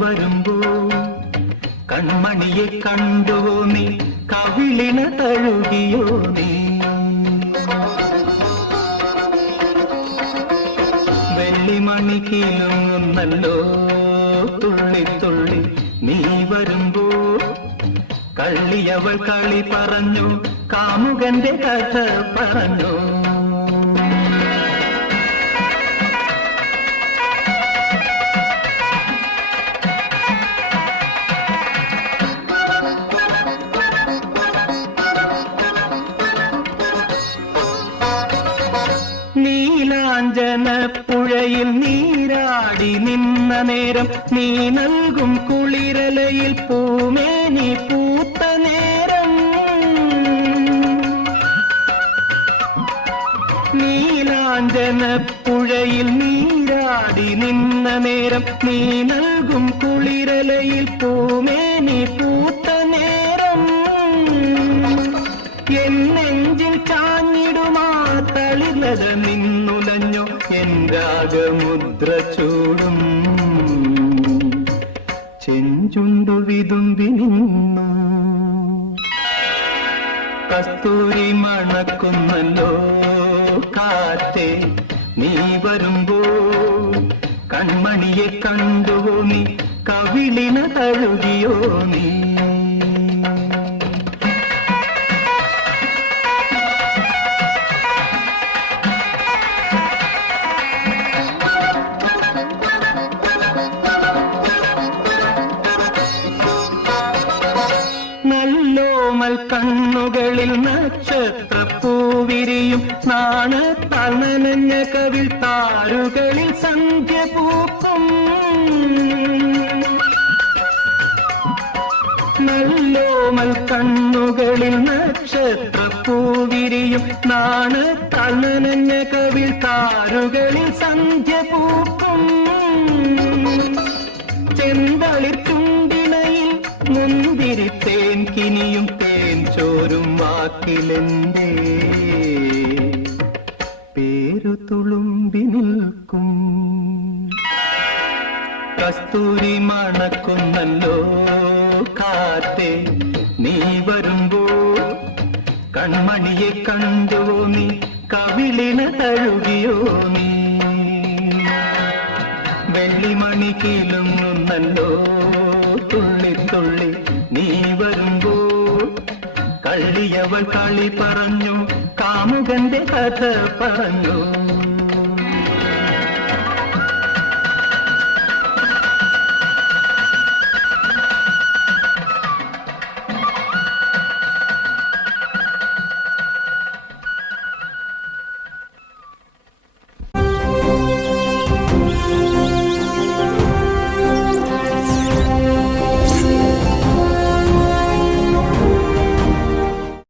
വരുമ്പോ കൺമണിയെ കണ്ടുവോ നീ, കവിളിന തഴുകിയോ നീ. വെള്ളിമണി കീലുങ്ങുന്നല്ലോ തുള്ളി തുള്ളി നീ വരുമ്പോ. കള്ളിയവൾ കളി പറഞ്ഞു, കാമുകന്റെ കഥ പറഞ്ഞു. നീലാഞ്ജന പുഴയിൽ നീരാടി നിന്ന നേരം, നീ നൽകും കുളിരലയിൽ പൂമേനി പൂത്ത നേരം. നീലാഞ്ജന പുഴയിൽ നീരാടി നിന്ന നേരം, നീ നൽകും കുളിരലയിൽ പൂമേനി പൂത്ത നേരം. എൻ നെഞ്ചിൽ ചാഞ്ഞിടുമാ തളിലത നിന്നുലഞ്ഞോ, എൻ രാഗമുദ്ര ചൂടും ചെഞ്ചുണ്ടു വിതുമ്പി നിന്നു. കസ്തൂരി മണക്കുന്നല്ലോ കാറ്റേ നീ വരുമ്പോ. കൺമണിയെ കണ്ടുവോ നീ, കവിളിന തഴുകിയോ നീ. നല്ലോമൽ കണ്ണുകളിൽ നക്ഷത്രപ്പൂവിരിയും, നാണത്താൽ നനഞ്ഞ കവിൾ താരുകളിൽ സന്ധ്യ പൂക്കും. നല്ലോമൽ കണ്ണുകളിൽ നക്ഷത്രപ്പൂവിരിയും, നാണത്താൽ നനഞ്ഞ കവിൾ താരുകളിൽ സന്ധ്യ പൂക്കും. ചെന്തളിർ ചുണ്ടിണയിൽ മുന്തിരി തേൻ കിനിയും, തേൻ ചോരും വാക്കിലെന്തേ പേരു തുളുമ്പി നിൽക്കും. കസ്തൂരി മണക്കുന്നല്ലോ കാറ്റേ നീ വരുമ്പോ. കൺമണിയെ കണ്ടുവോ നീ, കവിളിന തഴുകിയോ നീ. വെള്ളിമണി കീലുങ്ങുന്നല്ലോ തുള്ളി തുള്ളി നീ വരുമ്പോ. കള്ളിയവൾ കളി പറഞ്ഞു, കാമുകന്റെ കഥ പറഞ്ഞു.